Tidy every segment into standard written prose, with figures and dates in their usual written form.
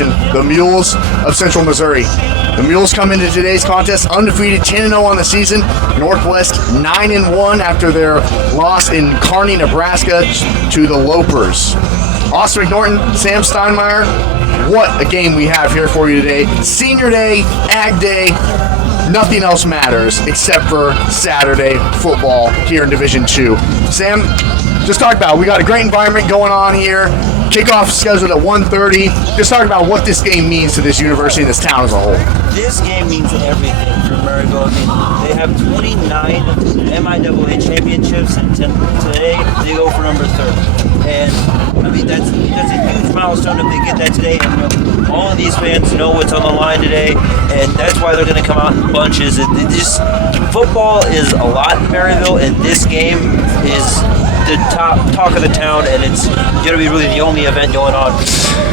competition, the Mules of Central Missouri. The Mules come into today's contest undefeated, 10-0 on the season. Northwest 9-1 after their loss in Kearney, Nebraska to the Lopers. Austin McNorton, Sam Steinmeier, what a game we have here for you today. Senior Day, Ag Day, nothing else matters except for Saturday football here in Division II. Sam, just talk about it. We got a great environment going on here. Kickoff scheduled at 1:30. Just talk about what this game means to this university and this town as a whole. This game means everything for Maryville. I mean, they have 29 MIAA championships, and today they go for number 30. And I mean that's a huge milestone if they get that today. And all of these fans know what's on the line today, and that's why they're going to come out in bunches. Football is a lot in Maryville, and this game is the talk of the town, and it's going to be really the only event going on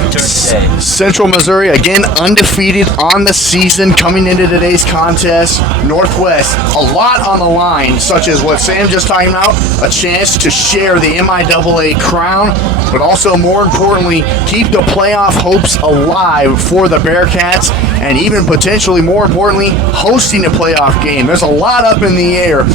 during today. Central Missouri, again, undefeated on the season coming into today's contest. Northwest, a lot on the line, such as what Sam just talking about, a chance to share the MIAA crown, but also, more importantly, keep the playoff hopes alive for the Bearcats, and even potentially, more importantly, hosting a playoff game. There's a lot up in the air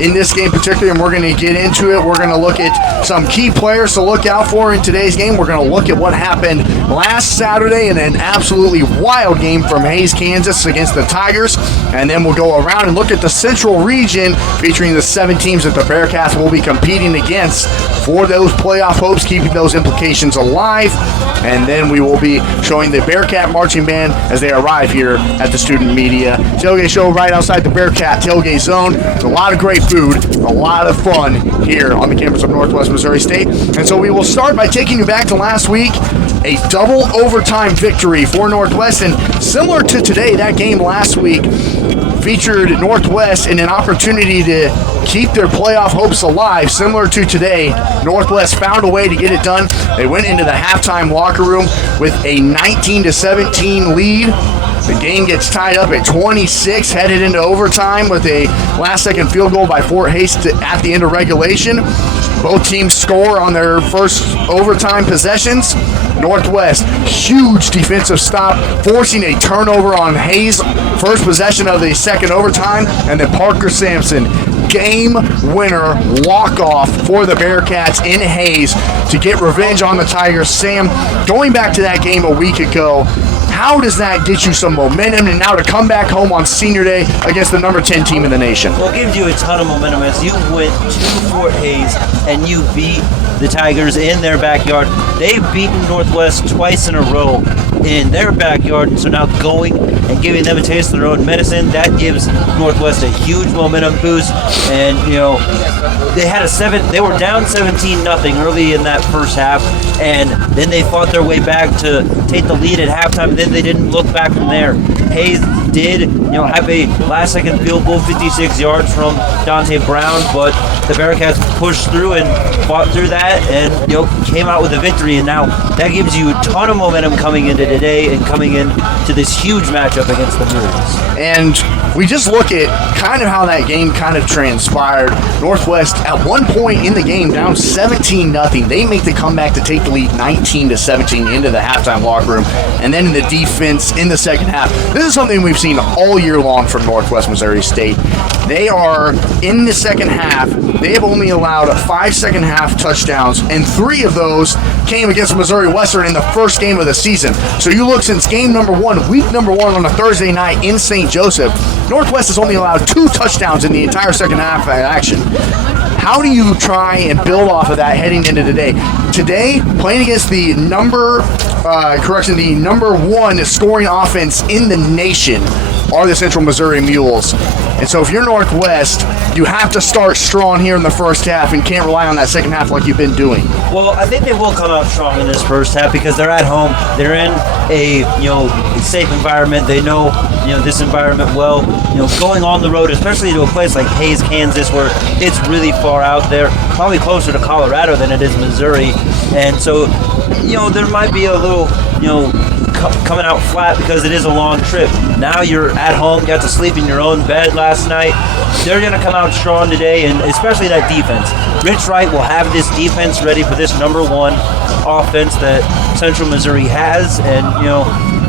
in this game particularly, and we're going to get into it. We're going to look at some key players to look out for in today's game. We're going to look at what happened last Saturday in an absolutely wild game from Hays, Kansas against the Tigers, and then we'll go around and look at the Central region featuring the 7 teams that the Bearcats will be competing against for those playoff hopes, keeping those implications alive, and then we will be showing the Bearcat Marching Band as they arrive here at the Student Media Tailgate Show right outside the Bearcat Tailgate Zone. There's a lot of great food, a lot of fun here on the campus of Northwest Missouri State. And so we will start by taking you back to last week, a double overtime victory for Northwest. And similar to today, that game last week featured Northwest in an opportunity to keep their playoff hopes alive. Similar to today, Northwest found a way to get it done. They went into the halftime locker room with a 19-17 lead. The game gets tied up at 26, headed into overtime with a last-second field goal by Fort Hays at the end of regulation. Both teams score on their first overtime possessions. Northwest, huge defensive stop, forcing a turnover on Hays' first possession of the second overtime, and then Parker Sampson, game winner walk-off for the Bearcats in Hays to get revenge on the Tigers. Sam, going back to that game a week ago, how does that get you some momentum and now to come back home on Senior Day against the number 10 team in the nation? Well, it gives you a ton of momentum as you went to Fort Hays and you beat the Tigers in their backyard. They've beaten Northwest twice in a row in their backyard, so now going and giving them a taste of their own medicine, that gives Northwest a huge momentum boost. And they were down 17-0 early in that first half, and then they fought their way back to take the lead at halftime. Then they didn't look back from there. Hays did have a last-second field goal, 56 yards from Dante Brown, but the Bearcats pushed through and fought through that and came out with a victory. And now that gives you a ton of momentum coming into today and coming into this huge matchup against the Mules. And we just look at kind of how that game kind of transpired. Northwest at one point in the game down 17-0. They make the comeback to take the lead 19-17 into the halftime locker room, and then in the defense in the second half. This is something we've seen all year long from Northwest Missouri State. They are in the second half. They have only allowed 5 second half touchdowns, and 3 of those came against Missouri Western in the first game of the season. So you look since game number 1, week number 1 on a Thursday night in St. Joseph, Northwest has only allowed 2 touchdowns in the entire second half of action. How do you try and build off of that heading into today? Today, playing against the number 1 scoring offense in the nation are the Central Missouri Mules. And so if you're Northwest, you have to start strong here in the first half and can't rely on that second half like you've been doing. Well, I think they will come out strong in this first half because they're at home. They're in a safe environment. They know this environment well. Going on the road, especially to a place like Hays, Kansas, where it's really far out there, probably closer to Colorado than it is Missouri. And so there might be a little, coming out flat because it is a long trip. Now you're at home, got to sleep in your own bed last night. They're going to come out strong today, and especially that defense. Rich Wright will have this defense ready for this number one offense that Central Missouri has, and,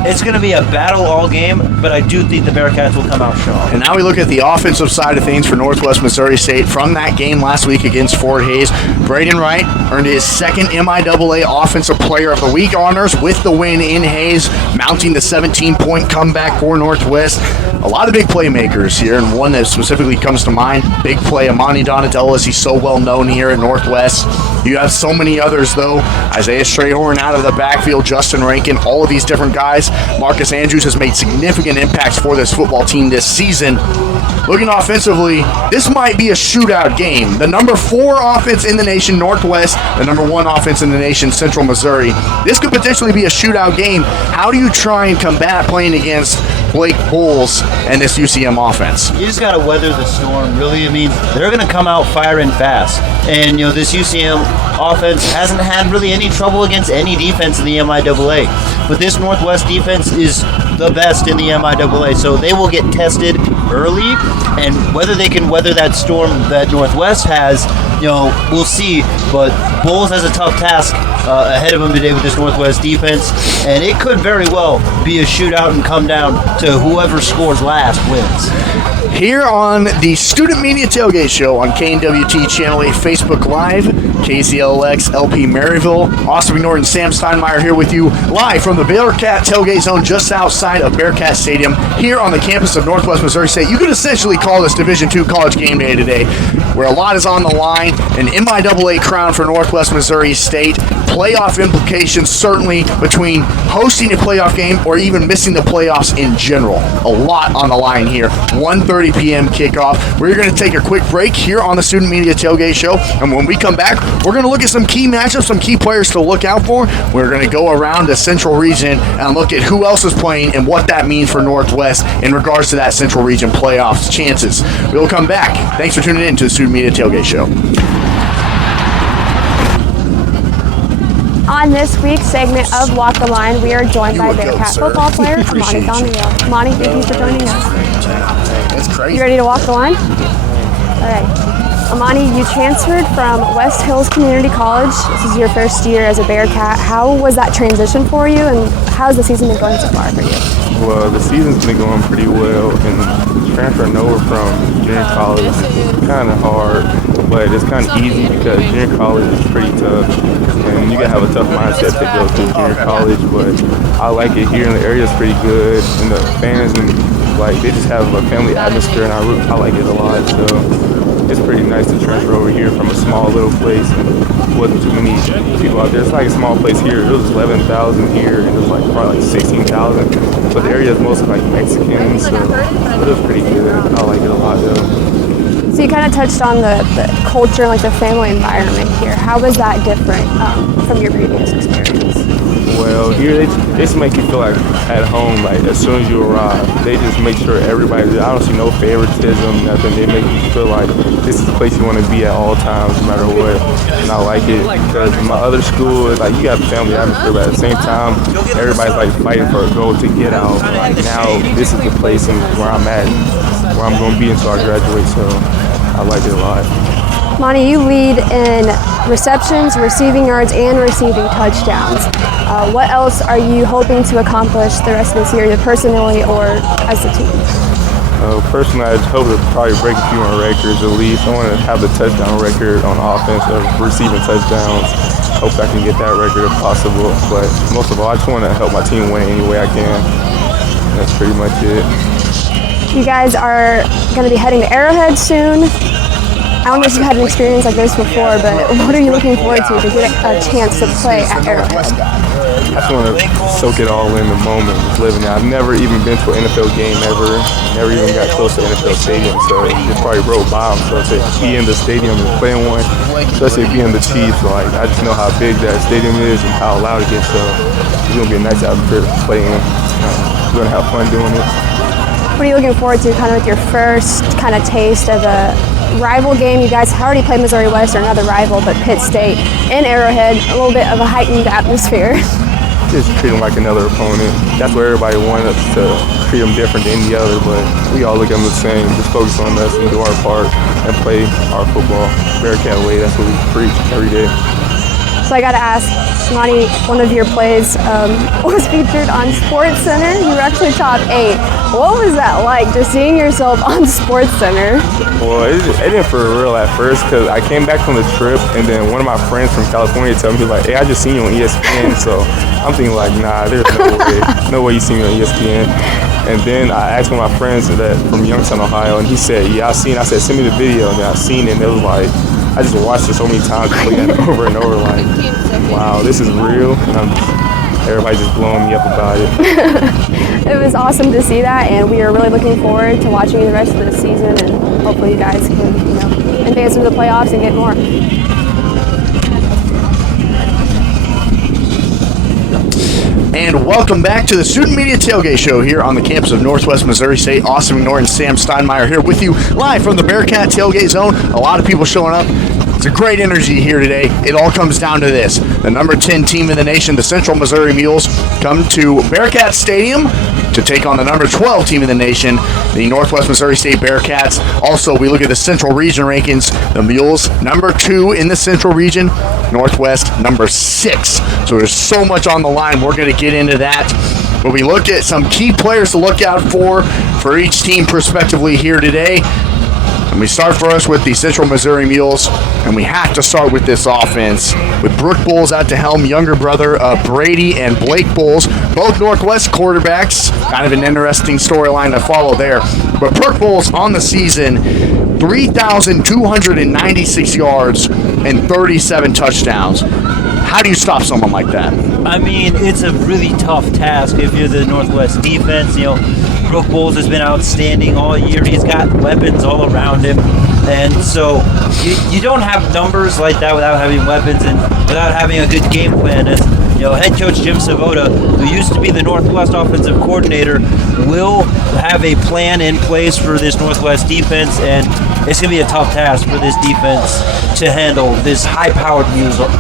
it's going to be a battle all game, but I do think the Bearcats will come out strong. And now we look at the offensive side of things for Northwest Missouri State. From that game last week against Fort Hays, Braden Wright earned his second MIAA Offensive Player of the Week honors with the win in Hays, mounting the 17-point comeback for Northwest. A lot of big playmakers here, and one that specifically comes to mind, big play, Amani Donatello, as he's so well known here at Northwest. You have so many others, though. Isaiah Strayhorn out of the backfield, Justin Rankin, all of these different guys. Marcus Andrews has made significant impacts for this football team this season. Looking offensively, this might be a shootout game. The number 4 offense in the nation, Northwest, the number 1 offense in the nation, Central Missouri. This could potentially be a shootout game. How do you try and combat playing against Blake Bulls and this UCM offense? You just got to weather the storm, really. I mean, they're going to come out firing fast. And, this UCM offense hasn't had really any trouble against any defense in the MIAA. But this Northwest defense is the best in the MIAA, so they will get tested early, and whether they can weather that storm that Northwest has, we'll see. But Bulls has a tough task ahead of them today with this Northwest defense, and it could very well be a shootout and come down to whoever scores last wins. Here on the Student Media Tailgate Show on KNWT Channel 8 Facebook Live, KCLX LP Maryville, Austin McNorton and Sam Steinmeier here with you live from the Bearcat Tailgate Zone just outside of Bearcat Stadium here on the campus of Northwest Missouri State. You could essentially call this Division II college game day today, where a lot is on the line. An MIAA crown for Northwest Missouri State. Playoff implications certainly between hosting a playoff game or even missing the playoffs in general. A lot on the line here. 1:30 p.m. kickoff. We're going to take a quick break here on the Student Media Tailgate Show, and when we come back, we're going to look at some key matchups, some key players to look out for. We're going to go around the Central Region and look at who else is playing and what that means for Northwest in regards to that Central Region playoffs chances. We'll come back. Thanks for tuning in to the Student Media Tailgate Show. On this week's segment of Walk the Line, we are joined by Bearcat football player Amani Donatello. Amani, thank you for joining us. That's crazy. You ready to walk the line? All right. Amani, you transferred from West Hills Community College. This is your first year as a Bearcat. How was that transition for you, and how's the season been going so far for you? Well, the season's been going pretty well, and transferring over from junior college is kind of hard, but it's kind of easy because junior college is pretty tough, and you gotta have a tough mindset to go through junior college. But I like it here, and the area is pretty good, and the fans and they just have a family atmosphere, and I like it a lot. So it's pretty nice to transfer over here from a small little place, and wasn't too many people out there. It's like a small place here. It was 11,000 here, and it was probably 16,000. But the area is mostly Mexicans, so it was pretty good. I like it a lot though. So you kind of touched on the culture and the family environment here. How was that different from your previous experience? Well, here they just make you feel like at home. As soon as you arrive, they just make sure everybody. I don't see no favoritism, nothing. They make you feel like this is the place you want to be at all times, no matter what. And I like it because my other school is you got family atmosphere, but at the same time, everybody's fighting for a goal to get out. Now this is the place where I'm at, where I'm going to be until I graduate. So I like it a lot. Monty, you lead in receptions, receiving yards, and receiving touchdowns. What else are you hoping to accomplish the rest of this year, either personally or as a team? Personally, I hope to probably break a few more records at least. I want to have the touchdown record on offense of receiving touchdowns. Hope I can get that record if possible. But most of all, I just want to help my team win any way I can. That's pretty much it. You guys are going to be heading to Arrowhead soon. I don't know if you've had an experience like this before, but what are you looking forward to get a chance to play at Arrowhead? I just want to soak it all in the moment, just living it. I've never even been to an NFL game ever. Never even got close to NFL stadium, so it probably rolled by them. So to be in the stadium and play in one, especially being the Chiefs, I just know how big that stadium is and how loud it gets. So it's gonna be a nice atmosphere to play in. We're gonna have fun doing it. What are you looking forward to, kind of with your first kind of taste of a rival game. You guys already played Missouri West, or another rival, but Pitt State in Arrowhead, a little bit of a heightened atmosphere. Just treat them like another opponent. That's where everybody wants us to treat them different than the other, but we all look at them the same. Just focus on us and do our part and play our football Bearcat way. That's what we preach every day. So I got to ask, Monty, one of your plays was featured on Sports Center. You were actually top 8. What was that like, just seeing yourself on Sports Center? Well, it didn't for real at first, because I came back from the trip, and then one of my friends from California told me, he was like, hey, I just seen you on ESPN. So I'm thinking like, nah, there's no way you see me on ESPN. And then I asked one of my friends that from Youngstown, Ohio, and he said, yeah, I seen it. I said, send me the video, and then I seen it, and it was like, I just watched it so many times, just looking at it over and over, like, wow, this is real, and everybody's just blowing me up about it. It was awesome to see that, and we are really looking forward to watching the rest of the season, and hopefully you guys can, advance into the playoffs and get more. And welcome back to the Student Media Tailgate Show here on the campus of Northwest Missouri State. Austin McNorton, Sam Steinmeier here with you live from the Bearcat Tailgate Zone. A lot of people showing up. It's a great energy here today. It all comes down to this. The number 10 team in the nation, the Central Missouri Mules, come to Bearcat Stadium to take on the number 12 team in the nation, the Northwest Missouri State Bearcats. Also, we look at the Central Region rankings. The Mules, number 2 in the Central Region. Northwest, number 6. So there's so much on the line. We're going to get into that. But we look at some key players to look out for each team prospectively here today. And we start for us with the Central Missouri Mules, and we have to start with this offense. With Brooke Bowles at the helm, younger brother of Brady and Blake Bowles, both Northwest quarterbacks. Kind of an interesting storyline to follow there. But Brooke Bowles on the season, 3,296 yards and 37 touchdowns. How do you stop someone like that? I mean, it's a really tough task if you're the Northwest defense. Brooke Bowles has been outstanding all year. He's got weapons all around him. And so you don't have numbers like that without having weapons and without having a good game plan. And, head coach Jim Savota, who used to be the Northwest offensive coordinator, will have a plan in place for this Northwest defense, and it's going to be a tough task for this defense to handle this high-powered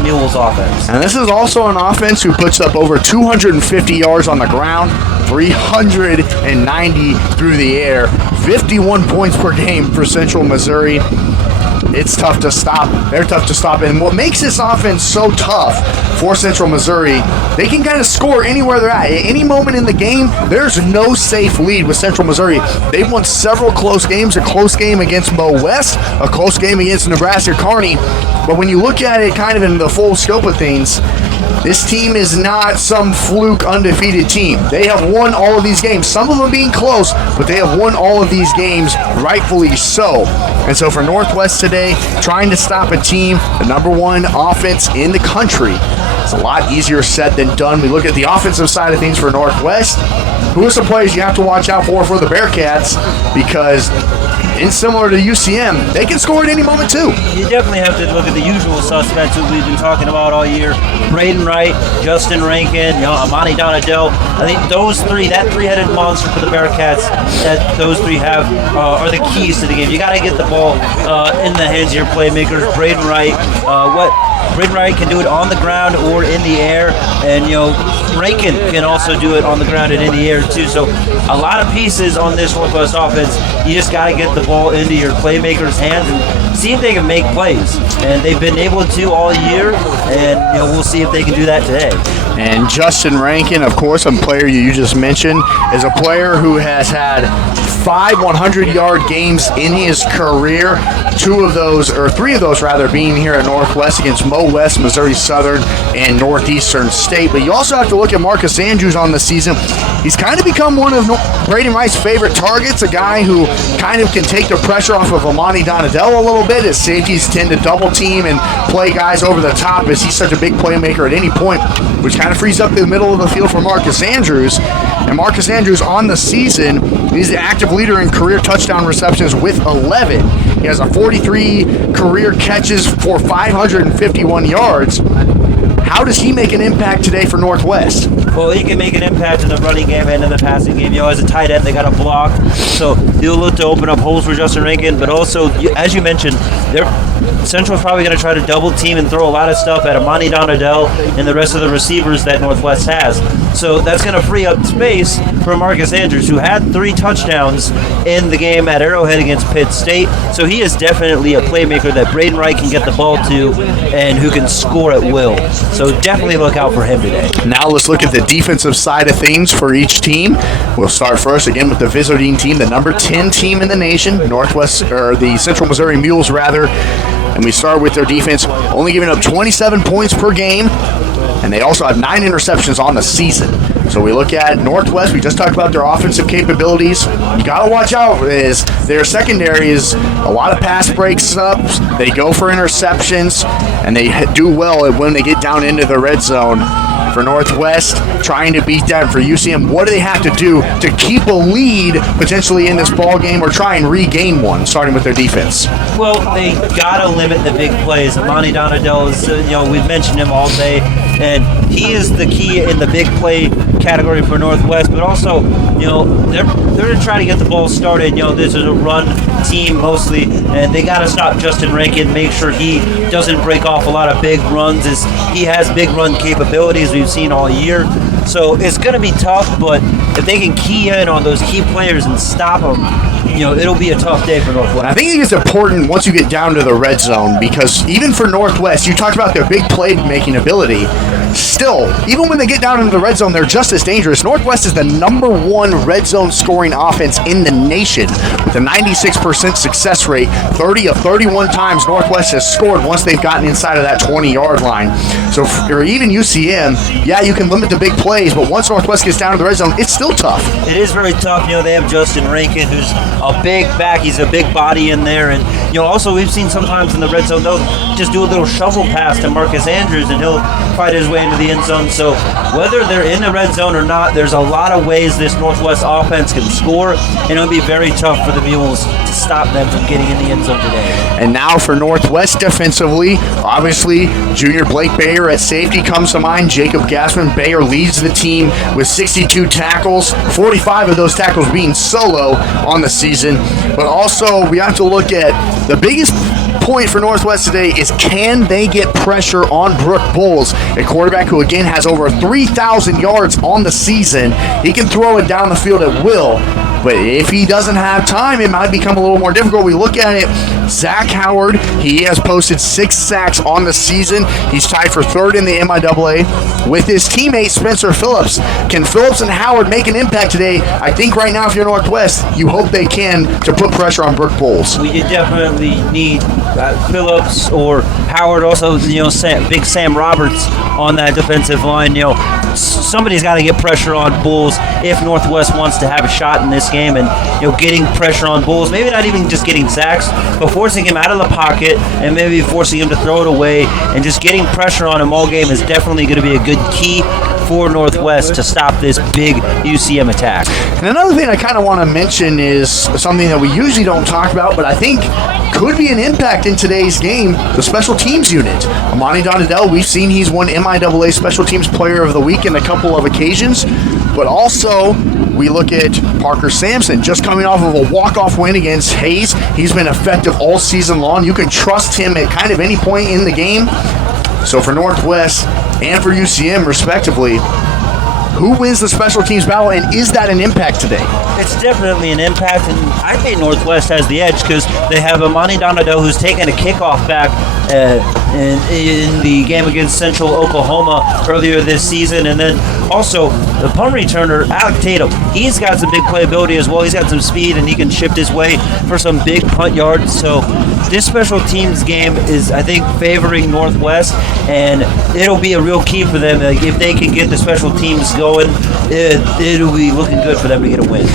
Mules offense. And this is also an offense who puts up over 250 yards on the ground, 390 through the air, 51 points per game for Central Missouri. It's tough to stop. They're tough to stop. And what makes this offense so tough for Central Missouri, they can kind of score anywhere they're at. At any moment in the game, there's no safe lead with Central Missouri. They've won several close games, a close game against Mo West, a close game against Nebraska Kearney. But when you look at it kind of in the full scope of things, this team is not some fluke undefeated team. They have won all of these games, some of them being close, but they have won all of these games, rightfully so. And so for Northwest today, trying to stop a team, the number 1 offense in the country, it's a lot easier said than done. We look at the offensive side of things for Northwest. Who are some players you have to watch out for the Bearcats? Because similar to UCM, they can score at any moment too. You definitely have to look at the usual suspects that we've been talking about all year. Braden Wright, Justin Rankin, Amani Donadell. I think those three, that three-headed monster for the Bearcats, that those three have are the keys to the game. You got to get the ball in the hands of your playmakers. Braden Wright, Braden Wright can do it on the ground or in the air, and Rankin can also do it on the ground and in the air too. So a lot of pieces on this Northwest offense. You just got to get the ball into your playmakers' hands and see if they can make plays. And they've been able to all year, and we'll see if they can do that today. And Justin Rankin, of course, a player you just mentioned, is a player who has had 5 100-yard games in his career. 3 of those being here at Northwest against Mo West, Missouri Southern, and Northeastern State. But you also have to look at Marcus Andrews on the season. He's kind of become one of Braden Wright's favorite targets, a guy who kind of can take the pressure off of Amani Donadell a little bit, as safeties tend to double team and play guys over the top, as he's such a big playmaker at any point, which kind of frees up the middle of the field for Marcus Andrews. And Marcus Andrews on the season, he's the active leader in career touchdown receptions with 11. He has a 43 career catches for 551 yards. How does he make an impact today for Northwest? Well, he can make an impact in the running game and in the passing game. As a tight end, they got a block, so he'll look to open up holes for Justin Rankin. But also, as you mentioned, Central's probably going to try to double team and throw a lot of stuff at Amani Donadell and the rest of the receivers that Northwest has. So that's going to free up space for Marcus Andrews, who had 3 touchdowns in the game at Arrowhead against Pitt State. So he is definitely a playmaker that Braden Wright can get the ball to and who can score at will. So definitely look out for him today. Now let's look at the defensive side of things for each team. We'll start first again with the Vizardine team, the number 10 team in the nation, the Central Missouri Mules rather. And we start with their defense, only giving up 27 points per game, and they also have 9 interceptions on the season. So we look at Northwest. We just talked about their offensive capabilities. You got to watch out is their secondary is a lot of pass breaks ups. They go for interceptions, and they do well when they get down into the red zone. For Northwest, trying to beat that. For UCM, what do they have to do to keep a lead potentially in this ball game or try and regain one, starting with their defense? Well, they got to limit the big plays. Amani Donadell is, we've mentioned him all day, and he is the key in the big play category for Northwest, but also, they're going to try to get the ball started. This is a run team mostly, and they got to stop Justin Rankin, make sure he doesn't break off a lot of big runs, as he has big run capabilities we've seen all year. So it's going to be tough, but if they can key in on those key players and stop them, it'll be a tough day for Northwest. I think it's important once you get down to the red zone, because even for Northwest, you talked about their big play-making ability. Still, even when they get down into the red zone, they're just as dangerous. Northwest is the number 1 red zone scoring offense in the nation with a 96% success rate. 30 of 31 times Northwest has scored once they've gotten inside of that 20-yard line. So for even UCM, yeah, you can limit the big plays, but once Northwest gets down to the red zone, it's still tough. It is very tough. They have Justin Rankin, who's a big back. He's a big body in there. And, also we've seen sometimes in the red zone, they'll just do a little shovel pass to Marcus Andrews, and he'll fight his way into the end zone. So whether they're in the red zone or not, there's a lot of ways this Northwest offense can score, and it'll be very tough for the Mules to stop them from getting in the end zone today. And now for Northwest defensively, obviously junior Blake Bayer at safety comes to mind. Jacob Gassman. Bayer leads the team with 62 tackles, 45 of those tackles being solo on the season. But also we have to look at the biggest point for Northwest today is, can they get pressure on Brooke Bowles, a quarterback who again has over 3,000 yards on the season. He can throw it down the field at will, but if he doesn't have time, it might become a little more difficult. We look at it, Zach Howard, he has posted 6 sacks on the season. He's tied for 3rd in the MIAA with his teammate Spencer Phillips. Can Phillips and Howard make an impact today? I think right now if you're Northwest, you hope they can to put pressure on Brooke Bowles. We definitely need Phillips or Howard, also big Sam Roberts on that defensive line. Somebody's got to get pressure on Bulls if Northwest wants to have a shot in this game, and getting pressure on Bulls, maybe not even just getting sacks, but forcing him out of the pocket and maybe forcing him to throw it away, and just getting pressure on him all game is definitely going to be a good key for Northwest to stop this big UCM attack. And another thing I kind of want to mention is something that we usually don't talk about, but I think could be an impact in today's game, the special teams unit. Amani Donadell, we've seen he's won MIAA Special Teams Player of the Week in a couple of occasions, but also we look at Parker Sampson, just coming off of a walk-off win against Hayes. He's been effective all season long. You can trust him at kind of any point in the game. So for Northwest and for UCM, respectively, who wins the special teams battle, and is that an impact today? It's definitely an impact, and I think Northwest has the edge because they have Amani Donadell, who's taken a kickoff back in the game against Central Oklahoma earlier this season, and then also the punt returner, Alec Tatum. He's got some big playability as well. He's got some speed, and he can shift his way for some big punt yards. So this special teams game is, I think, favoring Northwest, and it'll be a real key for them. If they can get the special teams going, it'll be looking good for them to get a win.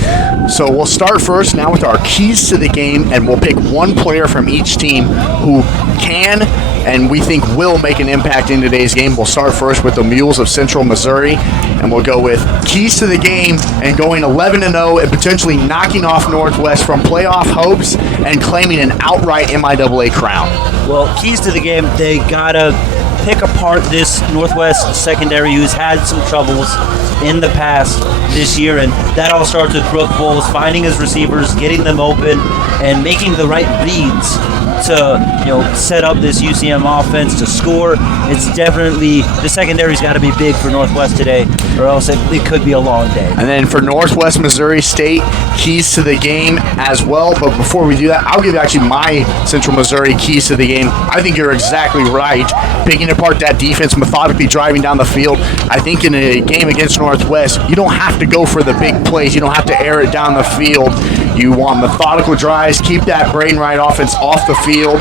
So we'll start first now with our keys to the game, and we'll pick one player from each team who can and we think will make an impact in today's game. We'll start first with the Mules of Central Missouri, and we'll go with keys to the game and going 11-0 and potentially knocking off Northwest from playoff hopes and claiming an outright MIAA crown. Well, keys to the game, they gotta pick apart this Northwest secondary who's had some troubles in the past this year, and that all starts with Brooke Bowles finding his receivers, getting them open, and making the right reads to set up this UCM offense to score. It's definitely, the secondary's got to be big for Northwest today, or else it could be a long day. And then for Northwest Missouri State, keys to the game as well. But before we do that, I'll give actually my Central Missouri keys to the game. I think you're exactly right. Picking apart that defense, methodically driving down the field. I think in a game against Northwest, you don't have to go for the big plays. You don't have to air it down the field. You want methodical drives, keep that brain right offense off the field,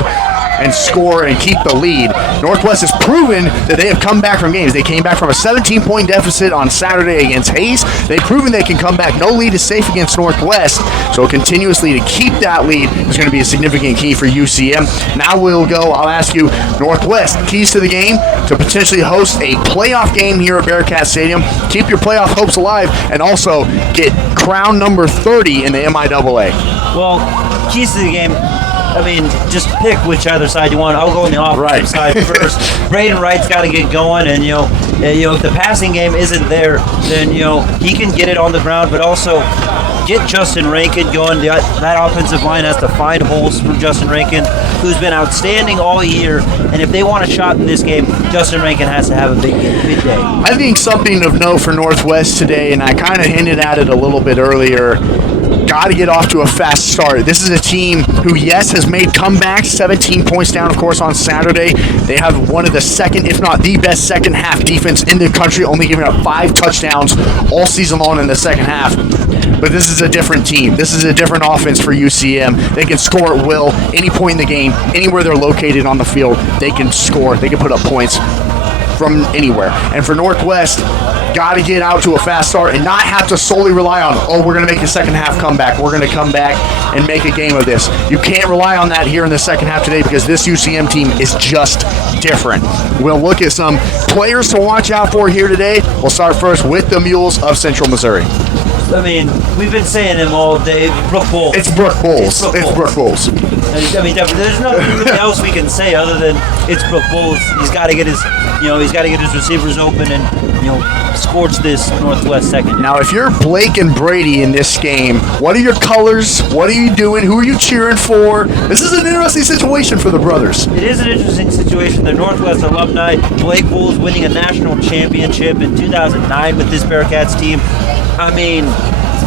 and score and keep the lead. Northwest has proven that they have come back from games. They came back from a 17-point deficit on Saturday against Hayes. They've proven they can come back. No lead is safe against Northwest, so continuously to keep that lead is going to be a significant key for UCM. Now I'll ask you, Northwest, keys to the game to potentially host a playoff game here at Bearcat Stadium, keep your playoff hopes alive, and also get crown number 30 in the MIAA. Well, keys to the game, just pick which other side you want. I'll go on the offensive side first. Braden Wright's got to get going, and if the passing game isn't there, then he can get it on the ground, but also get Justin Rankin going. That offensive line has to find holes from Justin Rankin, who's been outstanding all year. And if they want a shot in this game, Justin Rankin has to have a big day. I think something of note for Northwest today, and I kind of hinted at it a little bit earlier, got to get off to a fast start. This is a team who, yes, has made comebacks, 17 points down, of course, on Saturday. They have one of the second, if not the best second half defense in the country, only giving up 5 touchdowns all season long in the second half. But this is a different team. This is a different offense for UCM. They can score at will, any point in the game, anywhere they're located on the field, they can score. They can put up points from anywhere. And for Northwest, got to get out to a fast start and not have to solely rely on, we're going to make a second half comeback. We're going to come back and make a game of this. You can't rely on that here in the second half today because this UCM team is just different. We'll look at some players to watch out for here today. We'll start first with the Mules of Central Missouri. We've been saying him all day. Brooke Bowles. It's Brooke Bowles. It's Brooke Bowles. There's nothing else we can say other than it's Brooke Bowles. He's got to get his receivers open and scorch this Northwest second. Now, if you're Blake and Brady in this game, what are your colors? What are you doing? Who are you cheering for? This is an interesting situation for the brothers. It is an interesting situation. They're Northwest alumni. Blake Bowles winning a national championship in 2009 with this Bearcats team.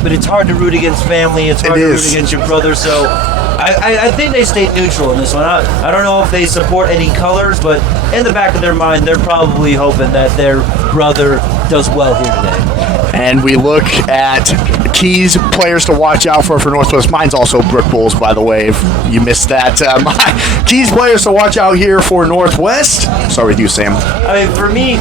But it's hard to root against family. It's hard to root against your brother. So I think they stayed neutral in this one. I don't know if they support any colors, but in the back of their mind, they're probably hoping that their brother does well here today. And we look at keys players to watch out for Northwest. Mine's also Brooke Bowles, by the way, if you missed that. My keys players to watch out here for Northwest. Sorry with you, Sam. For me,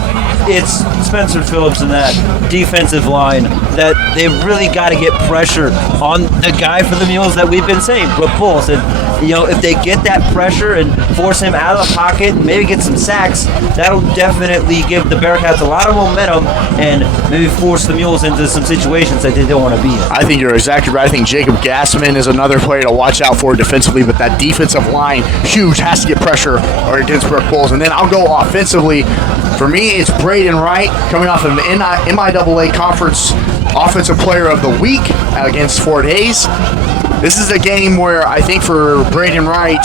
it's Spencer Phillips and that defensive line that they've really got to get pressure on the guy for the Mules that we've been saying, Brooke Bowles. And, if they get that pressure and force him out of the pocket, maybe get some sacks, that'll definitely give the Bearcats a lot of momentum and maybe force the Mules into some situations that they don't want to be in. I think you're exactly right. I think Jacob Gassman is another player to watch out for defensively, but that defensive line, huge, has to get pressure against Brooke Bowles. And then I'll go offensively. For me, it's Braden Wright coming off of the MIAA Conference Offensive Player of the Week against Fort Hays. This is a game where I think for Braden Wright,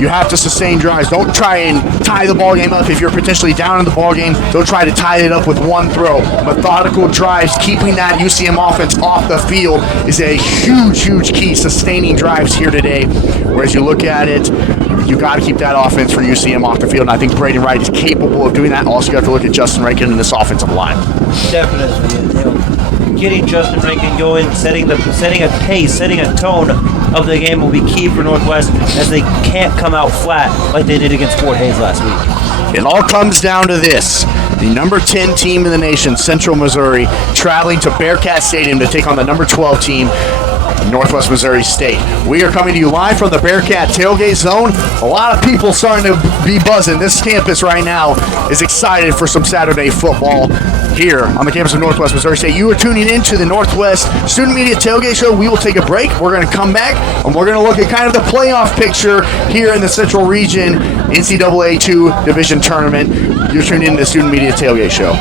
you have to sustain drives. Don't try and tie the ball game up if you're potentially down in the ball game. Don't try to tie it up with one throw. Methodical drives, keeping that UCM offense off the field is a huge, huge key. Sustaining drives here today. Whereas you look at it, you got to keep that offense for UCM off the field, and I think Braden Wright is capable of doing that. Also, you have to look at Justin Rankin in this offensive line. Definitely. Getting Justin Rankin going, setting a pace, setting a tone of the game will be key for Northwest as they can't come out flat like they did against Fort Hays last week. It all comes down to this. The number 10 team in the nation, Central Missouri, traveling to Bearcat Stadium to take on the number 12 team, Northwest Missouri State. We are coming to you live from the Bearcat Tailgate Zone. A lot of people starting to be buzzing. This campus right now is excited for some Saturday football. here on the campus of Northwest Missouri State. You are tuning in to the Northwest Student Media Tailgate Show. We will take a break. We're going to come back, and we're going to look at kind of the playoff picture here in the Central Region NCAA 2 Division Tournament. You're tuned in to the Student Media Tailgate Show.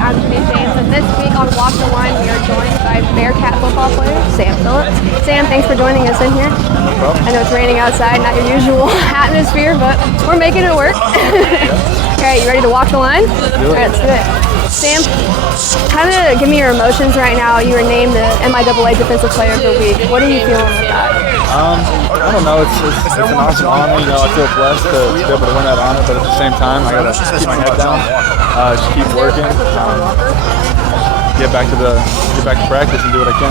I'm James, and this week on Walk the Line, we are joined by Bearcat football player Sam Phillips. Sam, thanks for joining us in here. No problem. I know it's raining outside, not your usual atmosphere, but we're making it work. All right, you ready to walk the line? All right, let's do it. Sam, kind of give me your emotions right now. You were named the MIAA Defensive Player of the Week. What are you feeling with that? I don't know. It's an awesome honor. You know, I feel blessed to be able to win that honor, but at the same time, I gotta keep my head down, just keep working, get back to practice and do what I can.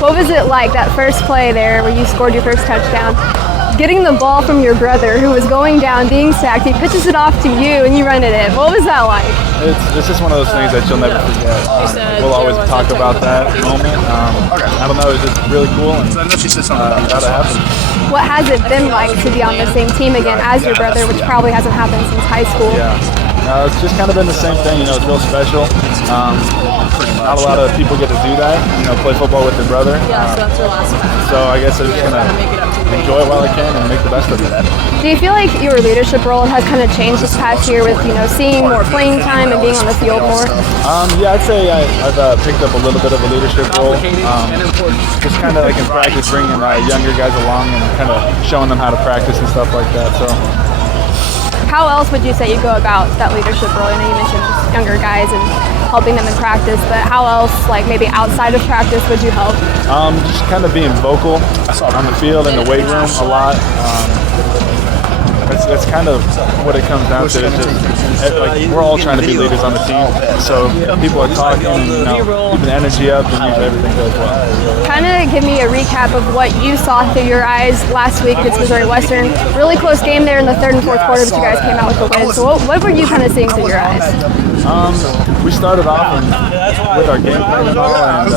What was it like that first play there where you scored your first touchdown? Getting the ball from your brother who was going down, being sacked, he pitches it off to you and you run it in. What was that like? It's just one of those things that you'll never forget. We'll always talk about that moment. I don't know, it's just really cool and gotta happen. What has it been like to be on the same team again as your brother, which probably hasn't happened since high school? Yeah. It's just kind of been the same thing, you know, it's real special. Not a lot of people get to do that, you know, play football with their brother. So that's your last one. So I guess I'm just going to enjoy it while I can and make the best of it. Do you feel like your leadership role has kind of changed this past year with, you know, seeing more playing time and being on the field more? Yeah, I'd say I've picked up a little bit of a leadership role. Just kind of like in practice, bringing younger guys along and kind of showing them how to practice and stuff like that. So. How else would you say you go about that leadership role? I know you mentioned just younger guys and helping them in practice, but how else, like maybe outside of practice, would you help? Just kind of being vocal on the field, in the weight room a lot. That's kind of what it comes down to. It's just, like, we're all trying to be leaders on the team. So people are talking, you know, keeping the energy up, and usually everything goes well. Kind of give me a recap of what you saw through your eyes last week against Missouri Western. Really close game there in the third and fourth quarter, but you guys came out with the win. So what were you kind of seeing through your eyes? We started off with our game plan and all, and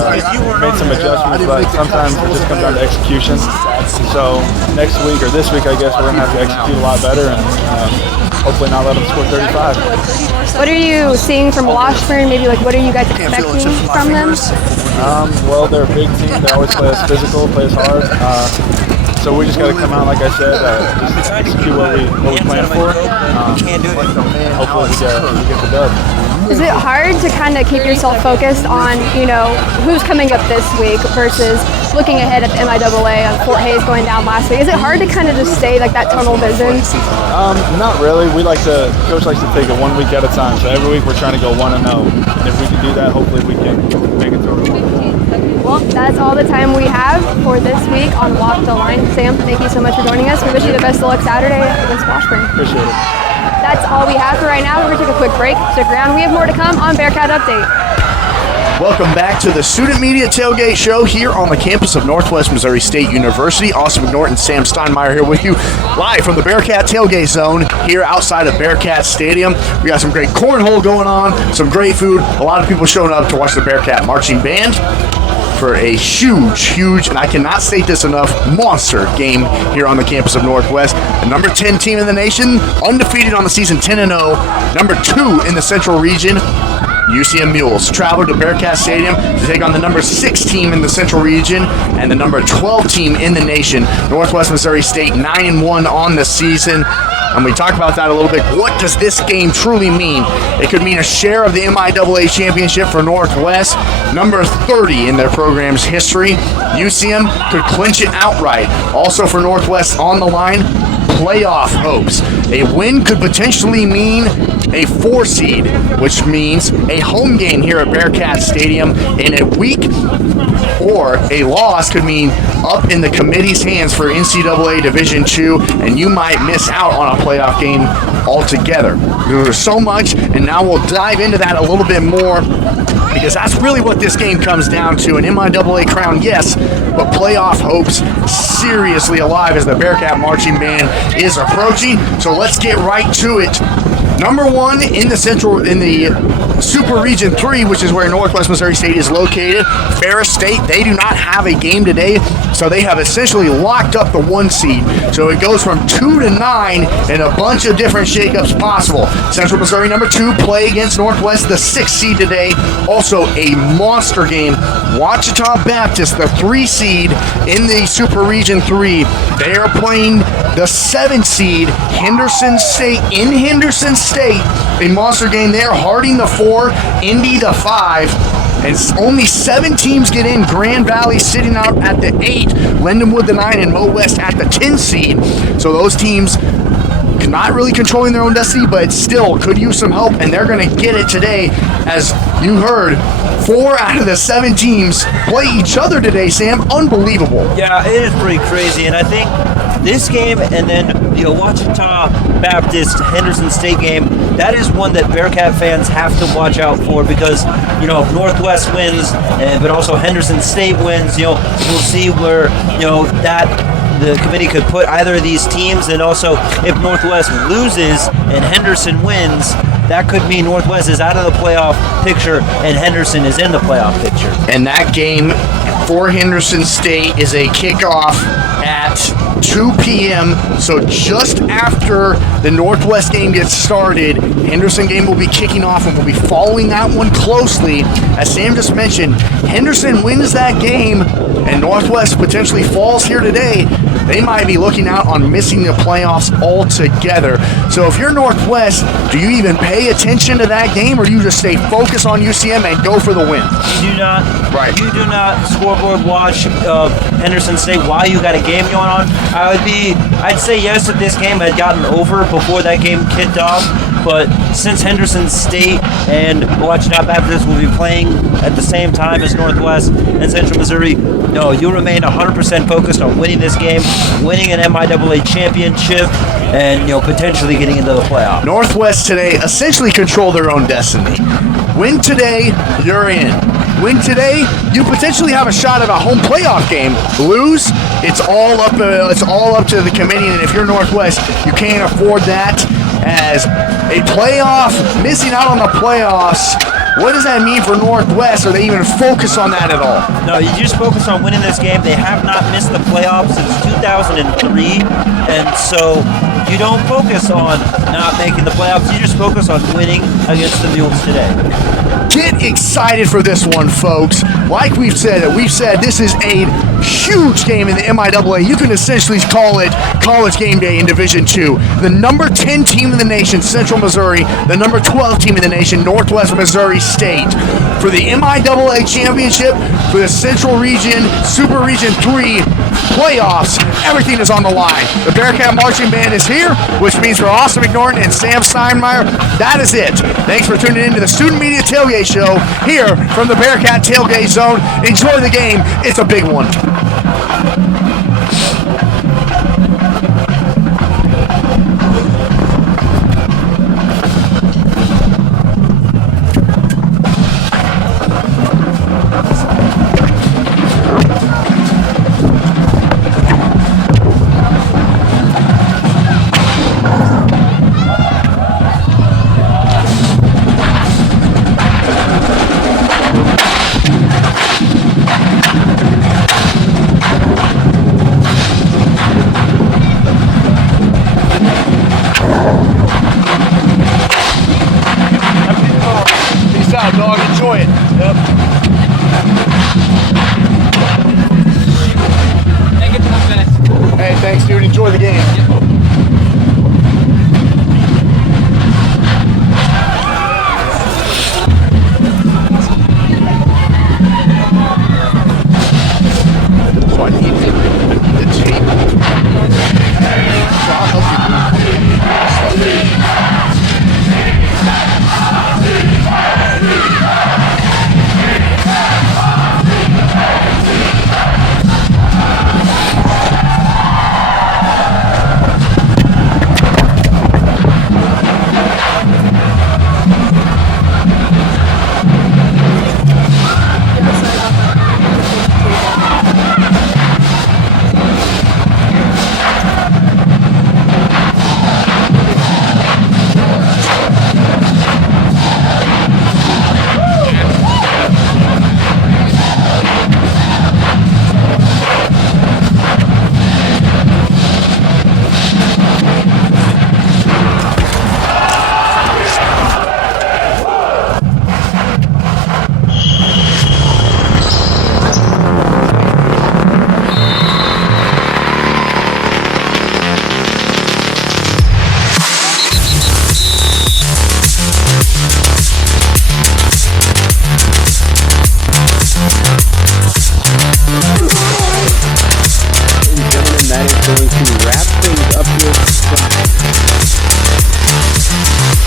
made some adjustments, but sometimes it just comes down to execution. So next week, or this week, I guess, we're going to have to execute a lot better and hopefully not let them score 35. What are you seeing from Washburn? Maybe like what are you guys expecting from them? Well, they're a big team. They always play us physical, play us hard. So we just got to come out, like I said, just execute what we planned for. Hopefully we get the dub. Is it hard to kind of keep yourself focused on, you know, who's coming up this week versus looking ahead at the MIAA on Fort Hays going down last week? Is it hard to kind of just stay like that tunnel vision? Not really. Coach likes to take it 1 week at a time. So every week we're trying to go 1-0. And if we can do that, hopefully we can make it through. Well, that's all the time we have for this week on Walk the Line. Sam, thank you so much for joining us. We wish you the best of luck Saturday against Washburn. Appreciate it. That's all we have for right now. We're going to take a quick break. Stick around. We have more to come on Bearcat Update. Welcome back to the Student Media Tailgate Show here on the campus of Northwest Missouri State University. Austin McNorton, Sam Steinmeier here with you live from the Bearcat Tailgate Zone here outside of Bearcat Stadium. We got some great cornhole going on, some great food, a lot of people showing up to watch the Bearcat Marching Band for a huge, and I cannot state this enough, monster game here on the campus of Northwest. The number 10 team in the nation, undefeated on the season, 10-0. Number 2 in the Central Region, UCM Mules traveled to Bearcat Stadium to take on the number 6 team in the Central Region and the number 12 team in the nation, Northwest Missouri State, 9-1 on the season. And we talk about that a little bit. What does this game truly mean? It could mean a share of the MIAA championship for Northwest, number 30 in their program's history. UCM could clinch it outright. Also for Northwest on the line, playoff hopes. A win could potentially mean a 4 seed, which means a home game here at Bearcat Stadium in a week, or a loss could mean up in the committee's hands for NCAA Division II, and you might miss out on a playoff game altogether. There's so much, and now we'll dive into that a little bit more, because that's really what this game comes down to. An MIAA crown, yes, but playoff hopes seriously alive as the Bearcat Marching Band is approaching. So let's get right to it. Number one in the Super Region 3, which is where Northwest Missouri State is located, Ferris State, they do not have a game today, so they have essentially locked up the 1 seed. So it goes from 2 to 9 and a bunch of different shakeups possible. Central Missouri number 2 play against Northwest, the 6 seed today. Also a monster game. Ouachita Baptist, the 3 seed in the Super Region 3. They are playing the 7 seed Henderson State in Henderson State. A monster game there. Harding the 4, Indy the 5. And only 7 teams get in. Grand Valley sitting out at the 8, Lindenwood the 9, and Mo West at the 10 seed. So those teams not really controlling their own destiny, but still could use some help, and they're going to get it today. As you heard, 4 out of the 7 teams play each other today, Sam. Unbelievable. Yeah, it is pretty crazy, and I think this game and then the Ouachita Baptist Henderson State game, that is one that Bearcat fans have to watch out for, because if Northwest wins, but also Henderson State wins, we'll see where that the committee could put either of these teams. And also, if Northwest loses and Henderson wins, that could mean Northwest is out of the playoff picture and Henderson is in the playoff picture. And that game for Henderson State is a kickoff at 2 p.m. So just after the Northwest game gets started, Henderson game will be kicking off, and we'll be following that one closely. As Sam just mentioned, Henderson wins that game and Northwest potentially falls here today, they might be looking out on missing the playoffs altogether. So if you're Northwest, do you even pay attention to that game, or do you just stay focused on UCM and go for the win? You do not. Right. You do not scoreboard watch Henderson State while you got a game going on. I'd say yes if this game had gotten over before that game kicked off. But since Henderson State and Ouachita Baptist will be playing at the same time as Northwest and Central Missouri, no, you remain 100% focused on winning this game, winning an MIAA championship, and potentially getting into the playoff. Northwest today essentially control their own destiny. Win today, you're in. Win today, you potentially have a shot at a home playoff game. Lose, it's all up to the committee, and if you're Northwest, you can't afford that. As a playoff, missing out on the playoffs, what does that mean for Northwest? Are they even focused on that at all? No, you just focus on winning this game. They have not missed the playoffs since 2003, and so you don't focus on not making the playoffs. You just focus on winning against the Mules today. Get excited for this one, folks. Like we've said, this is a huge game in the MIAA. You can essentially call it College Game Day in Division II. The number 10 team in the nation, Central Missouri. The number 12 team in the nation, Northwest Missouri State. For the MIAA championship, for the Central Region, Super Region 3 playoffs, everything is on the line. The Bearcat Marching Band is here, which means for Austin McNorton and Sam Steinmeier, that is it. Thanks for tuning in to the Student Media Tailgate Show here from the Bearcat Tailgate Zone. Enjoy the game. It's a big one.